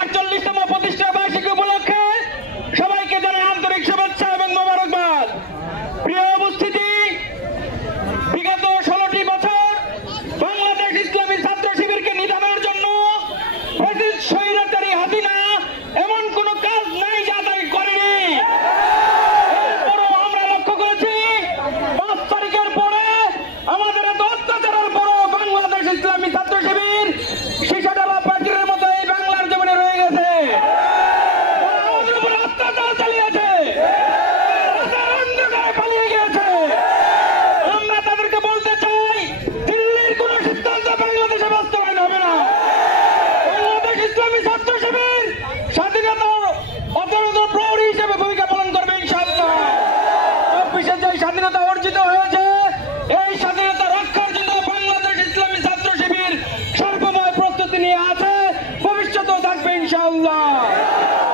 আটচল্লিশতম প্রতিষ্ঠা বার্ষিকী উপলক্ষে সবাইকে জানাই আন্তরিক শুভেচ্ছা এবং মোবারকবাদ। প্রিয় উপস্থিতি, বিগত 16টি বছর বাংলাদেশ ইসলামী ছাত্র শিবিরকে নিধনের জন্য স্বৈরাচারী হাসিনা এমন কোন কাজ নাই যা তাই করেনি। আমরা লক্ষ্য করেছি 5 তারিখের পরে আমাদের এত অত্যাচারের পরও বাংলাদেশ ইসলামী ছাত্র শিবির শিশাডালা পাখির মতো এই বাংলার জমিনে রয়ে গেছে। আমাদের উপর অত্যাচার চালিয়েছে, অন্ধকারে পালিয়ে গিয়েছে। আমরা তাদেরকে বলতে চাই, দিল্লির কোন সিদ্ধান্ত বাংলাদেশে বাস্তবায়ন হবে না। বাংলাদেশ ইসলামী ছাত্র শিবির স্বাধীনতার অবরোধ প্রহরী হিসেবে ভূমিকা পালন করবে ইনশাআল্লাহ। 24-এ যে স্বাধীনতা অর্জিত হয়েছে, এই স্বাধীনতা রক্ষার জন্য বাংলাদেশ ইসলামী ছাত্র শিবির সর্বময় প্রস্তুতি নিয়ে আছে, ভবিষ্যতেও থাকবে ইনশাআল্লাহ।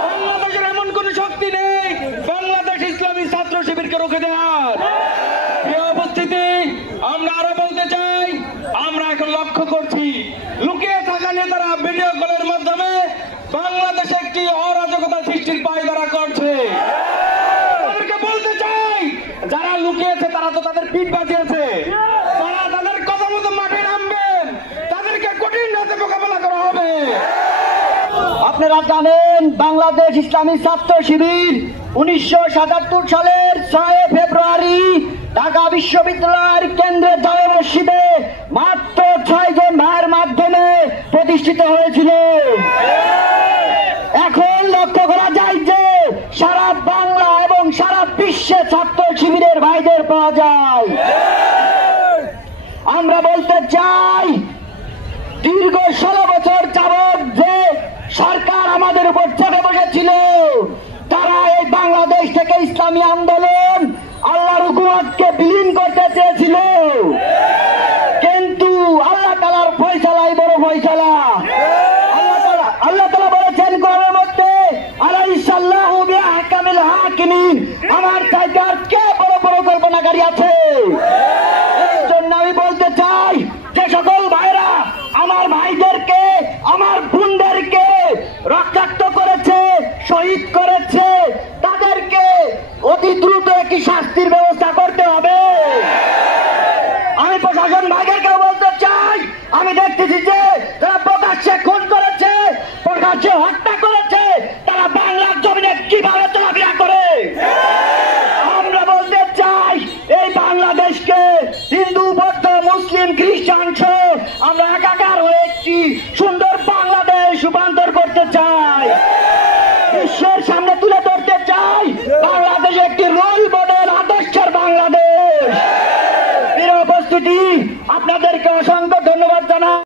বাংলাদেশের এমন কোন শক্তি নেই বাংলাদেশ ইসলামী ছাত্র শিবিরকে রুখে দেওয়ার। প্রিয় উপস্থিতি, আমরা আরো বলতে চাই, আমরা এখন লক্ষ্য করছি লুকিয়ে থাকা নেতারা ভিডিও কলের মাধ্যমে বাংলাদেশে একটি অরাজকতা সৃষ্টির পায়তারা করছে। তাদেরকে বলতে চাই, যারা লুকিয়েছে তারা তো তাদের পিঠ বাঁচিয়েছে, তারা তাদের কথা মতো মাঠে নামবেন, তাদেরকে কঠিন হাতে মোকাবেলা করা হবে। আপনারা জানেন, বাংলাদেশ ইসলামী ছাত্র শিবির 1977 সালের 6 ফেব্রুয়ারি ঢাকা বিশ্ববিদ্যালয়ের কেন্দ্রের জামে মসজিদে মাত্র 6 জন ভাইয়ের মাধ্যমে প্রতিষ্ঠিত হয়েছিল। এখন লক্ষ্য করা যায় যে সারা বাংলা এবং সারা বিশ্বে ছাত্র শিবিরের ভাইদের পাওয়া যায়। আমরা বলতে চাই, দীর্ঘ 16 বছর যাবৎ যে সরকার আমাদের উপর চেপে বসেছিল, তারা এই বাংলাদেশ থেকে ইসলামী আন্দোলন আল্লাহর হুকুমতকে বিলীন করতে চেয়েছিল, কিন্তু আল্লাহ তাআলার ফয়সালাই বড় ফয়সালা। আল্লাহ তাআলা বলেছেন কোরআনের মধ্যে, আলাইসাল্লাহু বিআহকামিল হাকিমিন, আমার চাইতে আর কে বড় পরিকল্পনাকারী আছে? এই জন্য আমি বলতে চাই, যে সকল ভাইরা আমার ভাইদেরকে, আমার বোনদেরকে রক্তাক্ত করেছে, শহীদ করেছে, তাদেরকে অতি দ্রুত একটি শাস্তির ব্যবস্থা করতে হবে। আমি প্রশাসন ভাইদেরকে বলতে চাই, আমি দেখতেছি যে তারা প্রকাশ্যে খুন করেছে, প্রকাশ্যে হত্যা করেছে, তারা বাংলার জমিনে কিভাবে চলাফেরা করে। আমরা বলতে চাই, এই বাংলাদেশকে হিন্দু, বৌদ্ধ, মুসলিম, খ্রিস্টান সহ আমরা একাকার হয়ে একটি সুন্দর বাংলাদেশ রূপান্তর করতে চাই, বিশ্বের সামনে তুলে ধরতে চাই বাংলাদেশ একটি রোল মডেল আদর্শের বাংলাদেশ। প্রিয় উপস্থিতি, আপনাদেরকে অসংখ্য ধন্যবাদ জানাই।